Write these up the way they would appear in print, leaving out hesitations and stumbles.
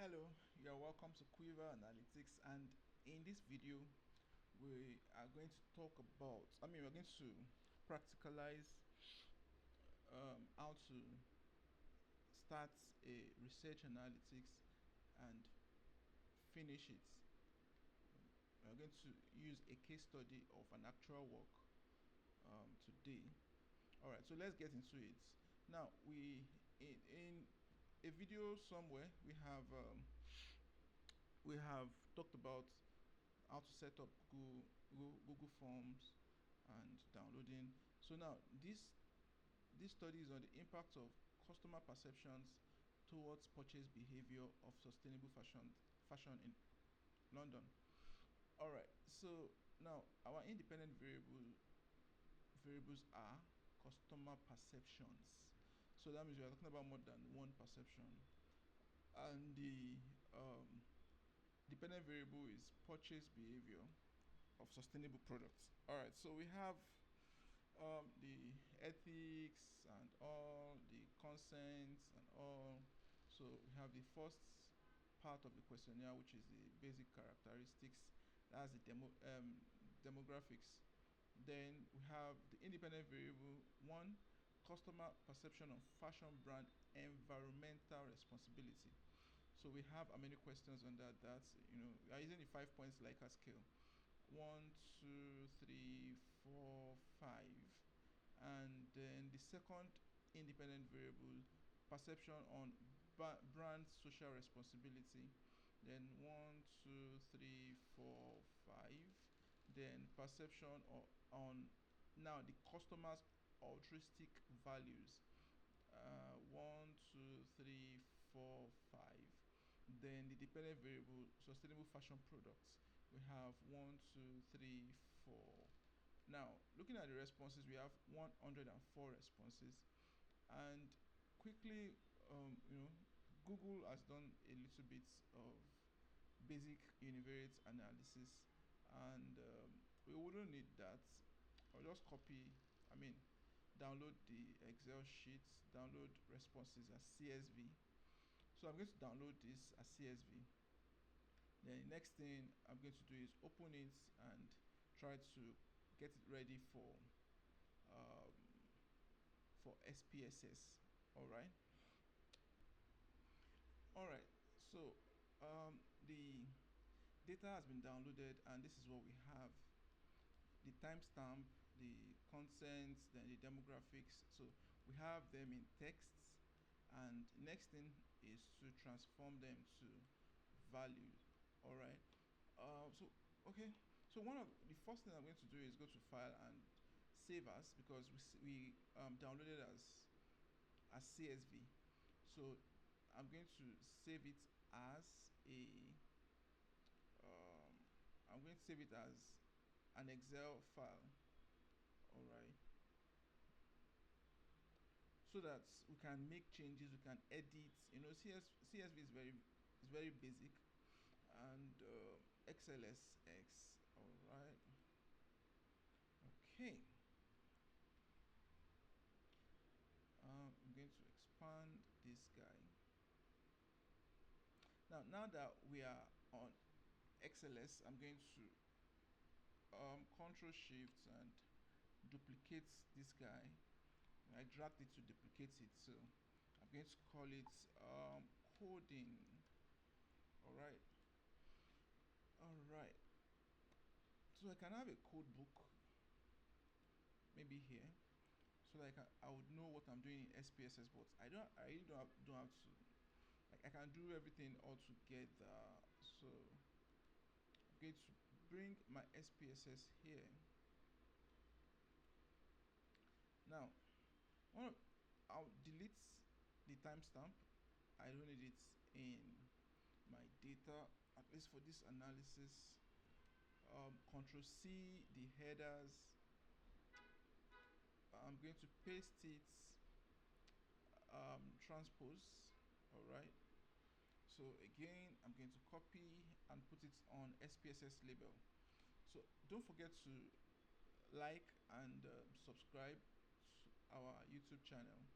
Hello, you're welcome to Quiver Analytics, and in this video we are going to talk about, we're going to practicalize how to start a research analytics and finish it. We're going to use a case study of an actual work today. Alright, so let's get into it. Now, in a video somewhere we have talked about how to set up Google Forms and downloading. So now this study is on the impact of customer perceptions towards purchase behavior of sustainable fashion in London. Alright, so now our independent variables are customer perceptions. So that means we are talking about more than one perception. And the dependent variable is purchase behavior of sustainable products. Alright, so we have the ethics and all, the consents and all. So we have the first part of the questionnaire, which is the basic characteristics. That's the demographics. Then we have the independent variable one, customer perception of fashion brand environmental responsibility. So we have how many questions on that? That's, we are using the 5 points Likert scale. 1, 2, 3, 4, 5. And then the second independent variable, perception on brand social responsibility. Then 1, 2, 3, 4, 5. Then perception on now the customer's altruistic values. 1, 2, 3, 4, 5. Then the dependent variable, sustainable fashion products. We have 1, 2, 3, 4. Now, looking at the responses, we have 104 responses. And quickly, Google has done a little bit of basic univariate analysis, and we wouldn't need that. I'll just download the Excel sheets, download responses as CSV. So I'm going to download this as CSV. Then the next thing I'm going to do is open it and try to get it ready for SPSS. Alright. So the data has been downloaded, and this is what we have: the timestamp, the consents, then the demographics. So we have them in texts, and next thing is to transform them to values. Alright. So one of the first thing I'm going to do is go to file and save as, because we downloaded as CSV. So I'm going to save it as an Excel file. Alright, so that we can make changes, we can edit. CSV is very basic, and XLSX. Alright, okay. I'm going to expand this guy. Now that we are on XLS, I'm going to Control Shift and duplicate this guy. I dragged it to duplicate it, so I'm going to call it coding. Alright. So I can have a code book maybe here, so like I would know what I'm doing in SPSS, but I really don't have to, like, I can do everything all together. So I'm going to bring my SPSS here. Now, I'll delete the timestamp. I don't need it in my data, at least for this analysis. Control C the headers. I'm going to paste it, transpose. Alright, so again I'm going to copy and put it on SPSS label. So don't forget to like and subscribe to our YouTube channel.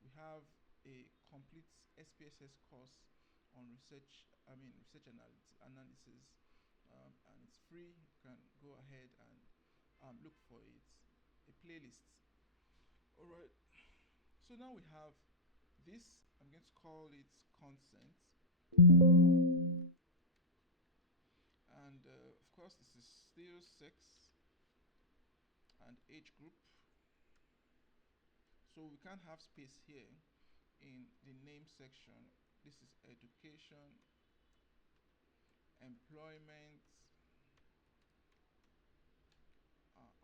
We have a complete SPSS course on research analysis, and it's free. You can go ahead and look for it, a playlist. All right, so now we have this. I'm going to call it consent, and of course this is still sex and age group, so we can't have space here in the name section. This is education, employment,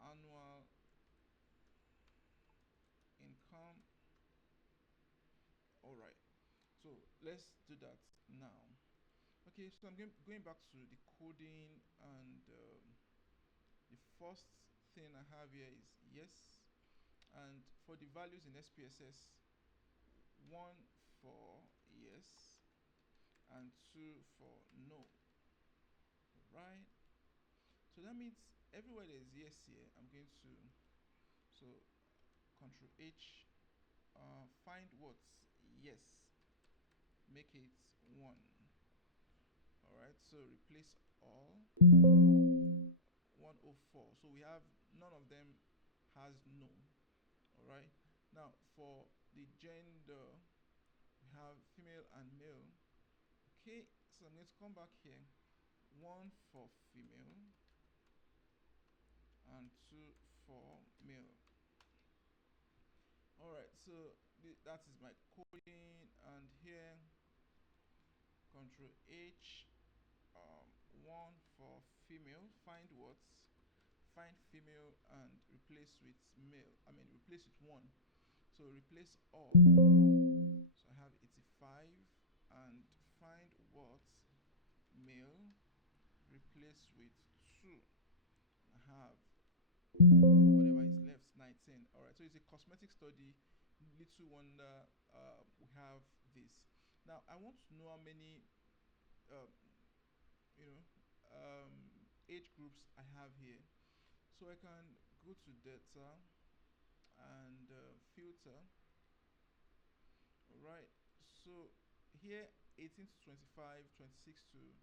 annual income. All right, so let's do that now. Okay, so I'm going back to the coding, and the first thing I have here is yes, and for the values in SPSS, 1 for yes and 2 for no. Right, so that means everywhere there is yes here, I'm going to, so Control H, find what's yes, make it 1. All right, so replace all, 104. So we have none of them has no. All right, now for the gender, we have female and male. Okay, so I'm going to come back here, 1 for female and 2 for male. All right, so that is my coding, and here Control H, 1 for female, find what's, find female and replace with male, replace with 1. So replace all, so I have 85, and find what, male, replace with 2. I have whatever is left, 19. All right, so it's a cosmetic study. Little wonder we have this. Now I want to know how many uh, you know age groups I have here. So I can go to data and filter. All right, so here 18 to 25, 26 to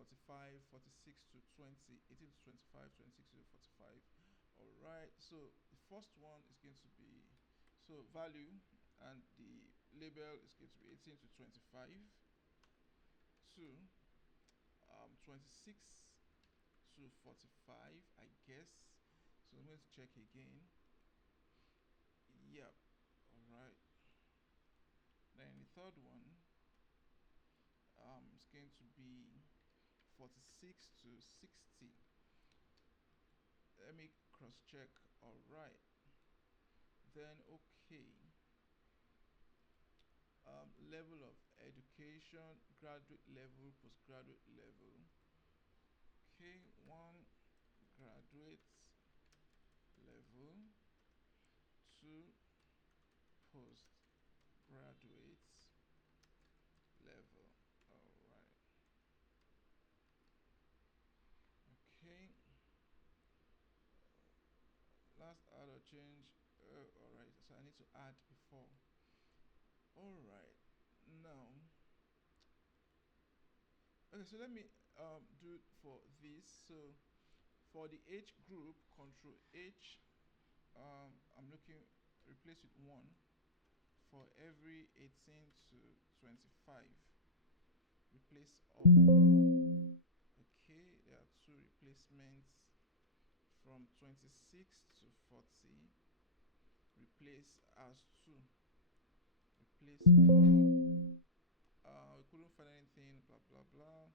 45, 46 to 20, 18 to 25, 26 to 45. All right, so the first one is going to be, so value, and the label is going to be 18 to 25 to 26 to 45, I guess. So I'm going to check again. Yep. All right, then the third one is going to be 46 to 60. Let me cross check. All right, then okay, level of education, graduate level, postgraduate level. Okay, 1 graduate level, 2 postgraduate level. All right, okay, last add or change. All right, so I need to add before. All right, now okay, so let me do it for this. So for the age group, Control H, I'm looking, replace with 1 for every 18 to 25. Replace all. Okay, there are 2 replacements from 26 to 40. Replace as 2. Replace all. We couldn't find anything, blah blah blah.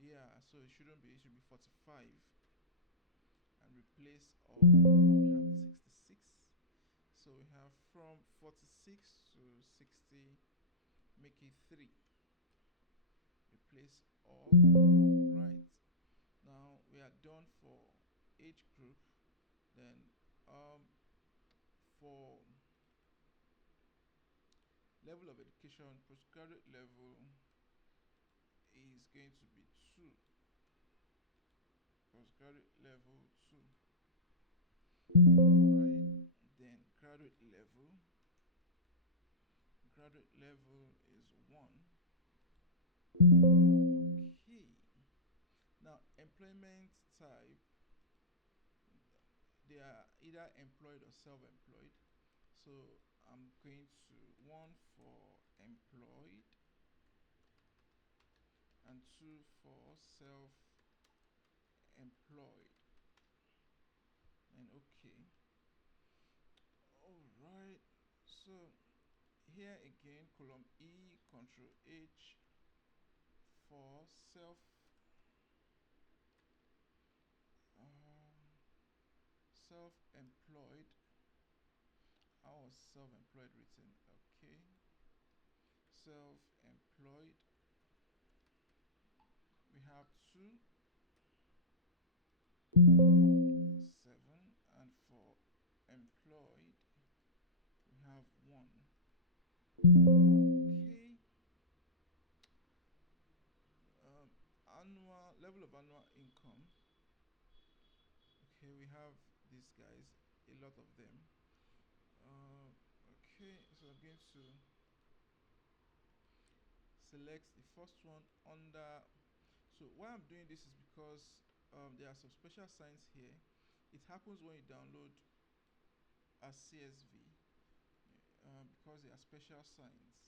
Yeah, so it shouldn't be, it should be 45. And replace all. We have 66. So we have from 46 to 60, make it 3. Replace all. Right. Now we are done for age group. Then for level of education, postgraduate level is going to be 2. Postgraduate level 2. Right. Then graduate level. Graduate level is 1. employment type, they are either employed or self-employed. So I'm going to one for employed and two for self-employed, and okay. All right, so here again, column E, control H for self-employed. How was self-employed written? Okay, self-employed, we have 2, 7, and for employed we have 1. Okay. Annual level of annual income. Okay, we have these guys, a lot of them. Okay, so I'm going to select the first one under. So why I'm doing this is because there are some special signs here. It happens when you download a CSV because they are special signs,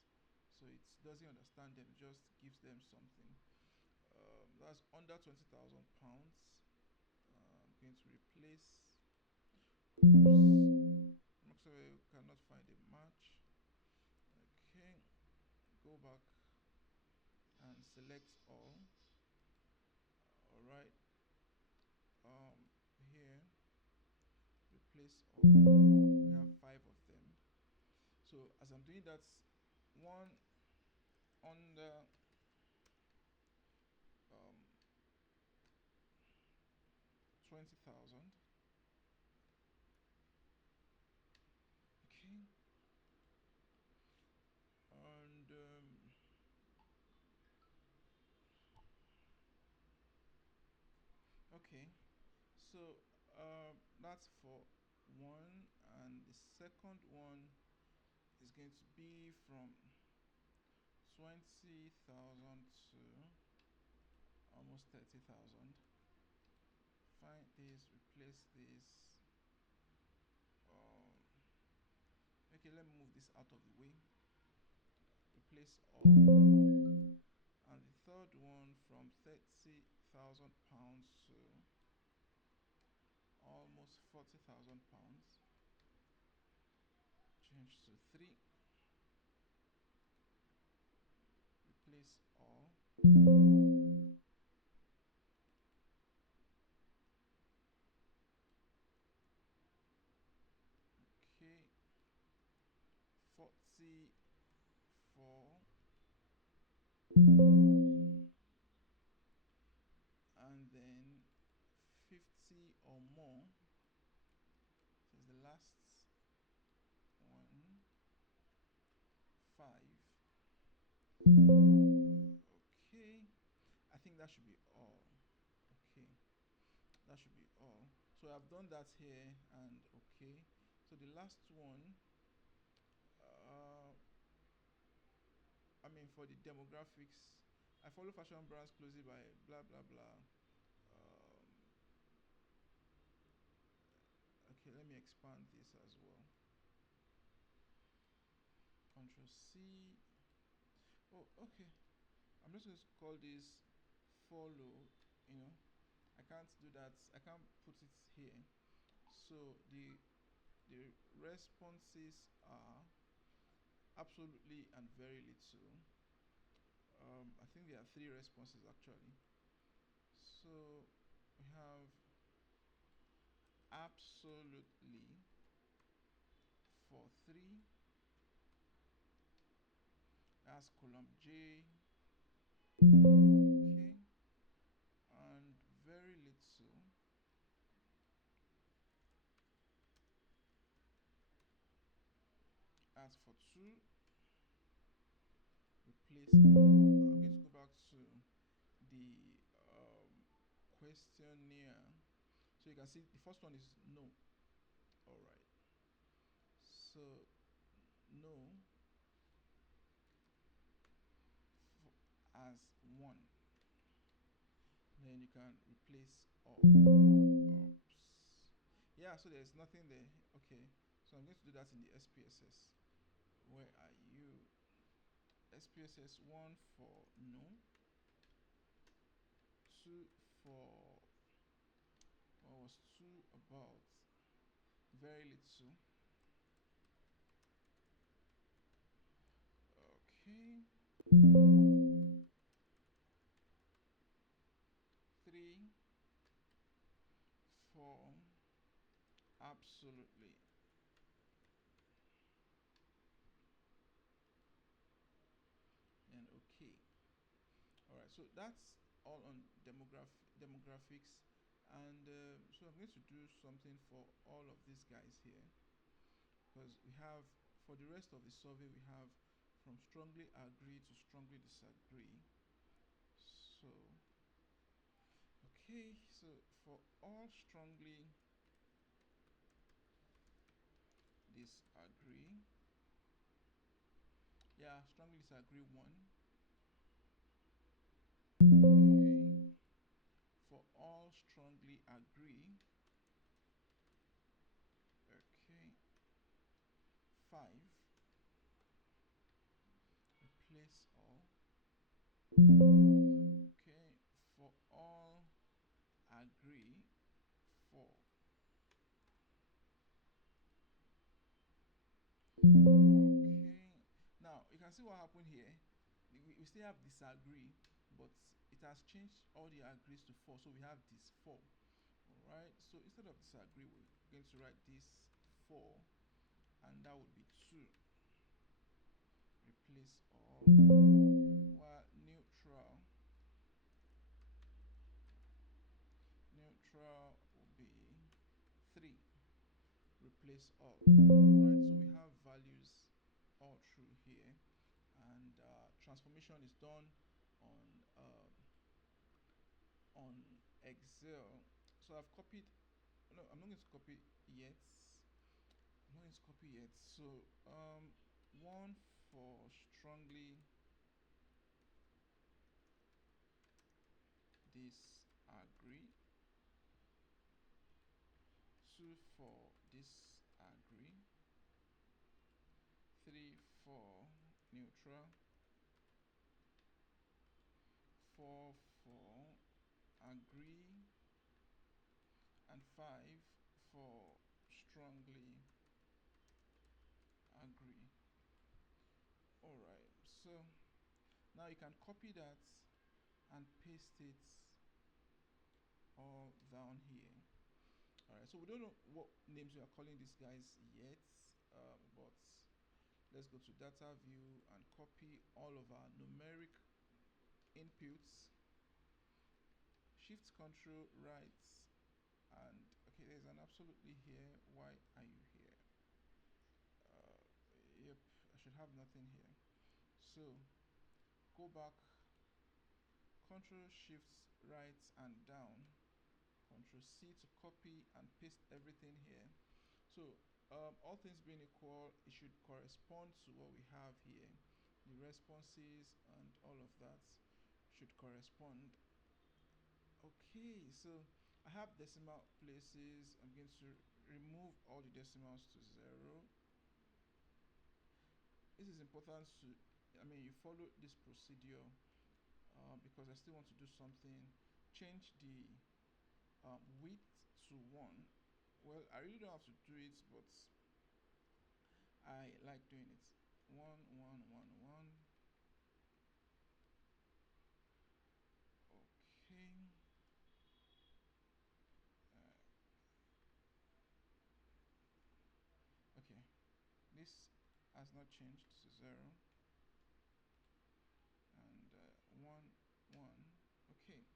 so it doesn't understand them, just gives them something. That's under £20,000. I'm going to replace. Oops. Looks like we cannot find a match. Okay, go back and select all. All right. Here, replace all. We have 5 of them. So as I'm doing that, one under 20,000. Okay. And okay, so that's for one, and the second one is going to be from 20,000 to almost 30,000. Find this, replace this. Okay, let me move this out of the way. Replace all. And the third one from £30,000 to almost £40,000. Change to 3. Replace all. Okay. 44. And then 50 or more. So it's the last one. 5. Okay. I think that should be all. Okay. That should be all. So I've done that here, and okay. So the last one, I mean, for the demographics, I follow fashion brands closely by blah blah blah. Okay, let me expand this as well. Control C. Oh, okay. I'm just going to call this follow. You know, I can't do that. I can't put it here. So the responses are absolutely and very little. I think there are 3 responses actually. So we have absolutely for 3. That's column J. Okay. And very little. As for 2, replace all. I'm going to go back to the questionnaire. So you can see the first one is no. All right. So no as 1. then you can replace all. Oops. Yeah, so there's nothing there. Okay, so I'm going to do that in the SPSS. Where are you? SPSS 1 for no, 2 for what was 2 about? Very little. Okay, 3 for absolutely. And okay. All right, so that's all on demographics, and so I'm going to do something for all of these guys here, because we have, for the rest of the survey, we have from strongly agree to strongly disagree. So okay, so for all strongly disagree, yeah, strongly disagree 1. Okay, for all strongly agree, okay, 5. Replace all. Okay, for all agree, 4. Okay, now you can see what happened here. We still have disagree, but it has changed all the agrees to 4, so we have this 4. All right, so instead of disagree, we're going to write this 4, and that would be 2. Replace all. While neutral will be 3. Replace all. Right, so we have values all through here, and transformation is done on Excel. So I've copied. No, I'm not going to copy yet. I'm not going to copy yet. So 1 for strongly disagree, 2 for disagree, 3 for neutral, 4 for agree, and 5 for strongly agree. All right, so now you can copy that and paste it all down here. All right, so we don't know what names we are calling these guys yet, but let's go to data view and copy all of our numeric inputs, shift control right, and okay, there's an absolutely here. Why are you here? Yep, I should have nothing here. So go back, control shift right and down, control C to copy and paste everything here. So all things being equal, it should correspond to what we have here. The responses and all of that should correspond. Okay, so I have decimal places. I'm going to remove all the decimals to 0. This is important to, you follow this procedure because I still want to do something. Change the width to 1. Well, I really don't have to do it, but I like doing it. 1, 1, 1, 1. Okay. Okay. This has not changed to 0. And 1, 1. Okay.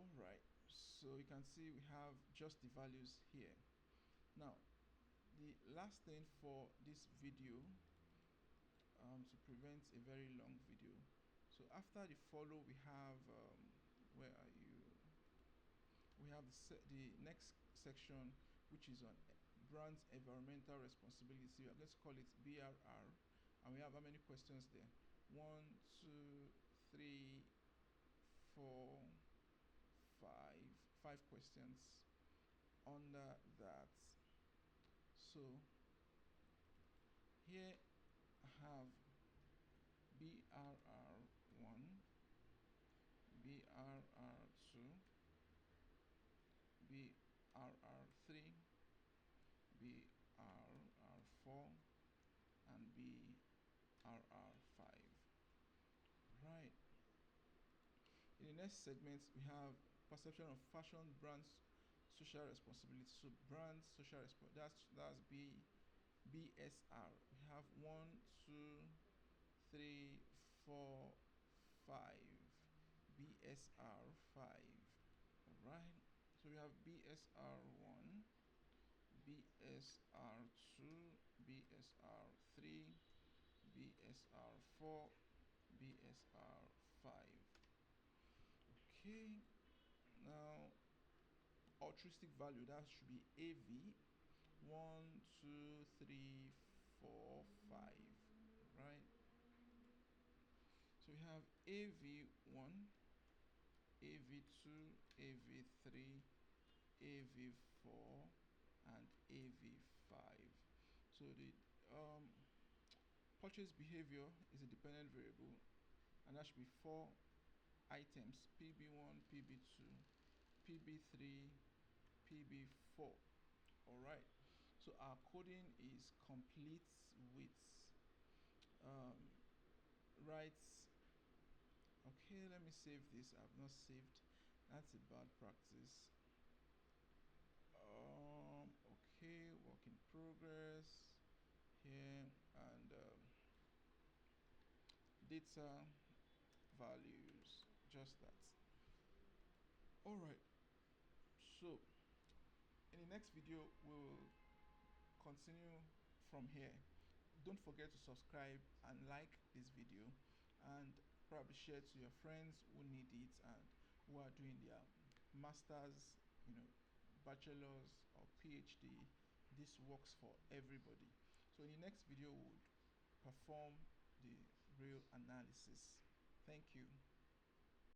All right. So you can see we have just the values here. Now, the last thing for this video, to prevent a very long video. So after the follow, we have where are you? We have the next section, which is on brand's environmental responsibility. We are going to call it BRR, and we have how many questions there? 1, 2, 3, 4, 5 questions under that. So here I have BRR1, BRR2, BRR3, BRR4, and BRR5. Right. In the next segment, we have perception of fashion brands social responsibility. So brand social responsibility, that's BSR. We have 1, 2, 3, 4, 5. BSR 5. Alright. So we have BSR 1, BSR 2, BSR 3, BSR 4, BSR 5. Okay, now altruistic value, that should be AV 1, 2, 3, 4, 5. Right, so we have AV1, AV2, AV3, AV4, and AV5. So the purchase behavior is a dependent variable, and that should be 4 items: PB1, PB2, PB3, PB4. Alright, so our coding is complete with rights. Okay, let me save this. I've not saved. That's a bad practice. Okay, work in progress here, and data values, just that. Alright, so in the next video we'll continue from here. Don't forget to subscribe and like this video, and probably share to your friends who need it and who are doing their masters, bachelor's or PhD. This works for everybody. So in the next video we'll perform the real analysis. Thank you.